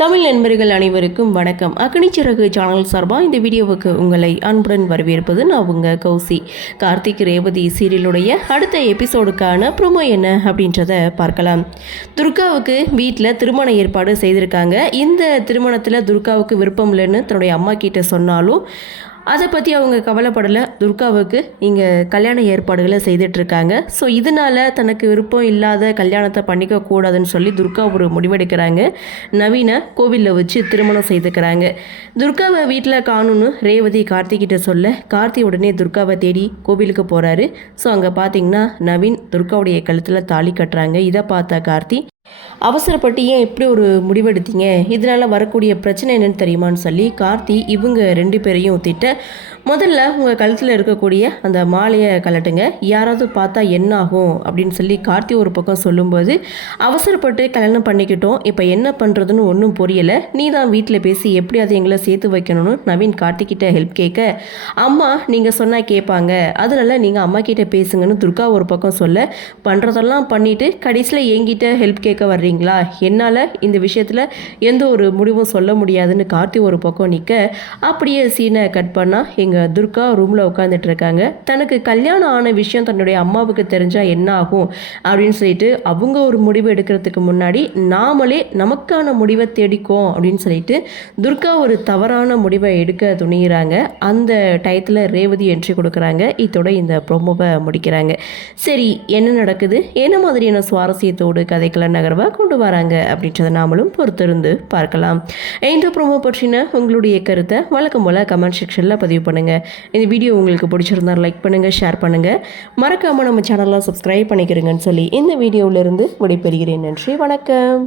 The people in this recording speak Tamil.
தமிழ் நண்பர்கள் அனைவருக்கும் வணக்கம். அக்னிச்சிறகு சேனல் சார்பாக இந்த வீடியோவுக்கு உங்களை அன்புடன் வரவேற்பது நான் உங்கள் கௌசி. கார்த்திக் ரேவதி சீரியலுடைய அடுத்த எபிசோடுக்கான ப்ரோமோ என்ன அப்படின்றத பார்க்கலாம். துர்காவுக்கு வீட்டில் திருமண ஏற்பாடு செய்திருக்காங்க. இந்த திருமணத்தில் துர்காவுக்கு விருப்பம் இல்லைன்னு தன்னுடைய அம்மா கிட்ட சொன்னாலும் அதை பற்றி அவங்க கவலைப்படலை. துர்காவுக்கு இங்கே கல்யாண ஏற்பாடுகளை செய்துட்ருக்காங்க. ஸோ இதனால் தனக்கு விருப்பம் இல்லாத கல்யாணத்தை பண்ணிக்கக்கூடாதுன்னு சொல்லி துர்கா ஒரு முடிவெடுக்கிறாங்க. நவீனை கோவிலில் வச்சு திருமணம் செய்துக்கிறாங்க. துர்காவை வீட்டில் காணுன்னு ரேவதி கார்த்திகிட்ட சொல்ல கார்த்தி உடனே துர்காவை தேடி கோவிலுக்கு போகிறாரு. ஸோ அங்கே பார்த்தீங்கன்னா நவீன் துர்காவுடைய கழுத்தில் தாலி கட்டுறாங்க. இதை பார்த்த கார்த்தி அவசரப்பட்டு ஏன் எப்படி ஒரு முடிவெடுத்தீங்க, இதனால் வரக்கூடிய பிரச்சனை என்னன்னு தெரியுமான்னு சொல்லி கார்த்தி இவங்க 2 பேரையும் திட்ட, முதல்ல உங்கள் கழுத்தில் இருக்கக்கூடிய அந்த மாலையை கலட்டுங்க, யாராவது பார்த்தா என்ன ஆகும் அப்படின்னு சொல்லி கார்த்தி ஒரு பக்கம் சொல்லும்போது, அவசரப்பட்டு கல்யாணம் பண்ணிக்கிட்டோம், இப்போ என்ன பண்ணுறதுன்னு ஒன்றும் புரியலை, நீ தான் வீட்டில் பேசி எப்படியாவது எங்களை சேர்த்து வைக்கணும்னு நவீன் கார்த்திகிட்ட ஹெல்ப் கேட்க, அம்மா நீங்கள் சொன்னால் கேட்பாங்க, அதனால நீங்கள் அம்மா கிட்டே பேசுங்கன்னு துர்கா ஒரு பக்கம் சொல்ல, பண்ணுறதெல்லாம் பண்ணிவிட்டு கடைசியில் என்கிட்ட ஹெல்ப் கேட்க வர்றீங்களா, என்னால் இந்த விஷயத்தில் எந்த ஒரு முடிவும் சொல்ல முடியாதுன்னு கார்த்தி ஒரு பக்கம் நிற்க, அப்படியே சீனை கட் பண்ணால் எங்கள் துர்கா ரூமில் உட்காந்துட்டு இருக்காங்க. தனக்கு கல்யாணம் ஆன விஷயம் தன்னுடைய அம்மாவுக்கு தெரிஞ்சால் என்ன ஆகும் அப்படின்னு சொல்லிட்டு அவங்க ஒரு முடிவு எடுக்கிறதுக்கு முன்னாடி நாமளே நமக்கான முடிவை தேடிக்கோம் அப்படின்னு சொல்லிட்டு துர்கா ஒரு தவறான முடிவை எடுக்க துணிகிறாங்க. அந்த டயத்தில் ரேவதி என்ட்ரி கொடுக்குறாங்க. இதோட இந்த ப்ரோமோவை முடிக்கிறாங்க. சரி, என்ன நடக்குது, என்ன மாதிரியான சுவாரஸ்யத்தோடு கதைக்கள நகர்வாக கொண்டு வராங்க அப்படின்றத நாமளும் பொறுத்திருந்து பார்க்கலாம். இந்த ப்ரோமோ பற்றின உங்களுடைய கருத்தை வழக்கம் போல் கமெண்ட் செக்ஷனில் பதிவு பண்ணுங்கள். இந்த வீடியோ உங்களுக்கு பிடிச்சிருந்தா லைக் பண்ணுங்கள், ஷேர் பண்ணுங்கள், மறக்காமல் நம்ம சேனலை சப்ஸ்கிரைப் பண்ணிக்கிறீங்கன்னு சொல்லி இந்த வீடியோவிலிருந்து விடைபெறுகிறேன். நன்றி, வணக்கம்.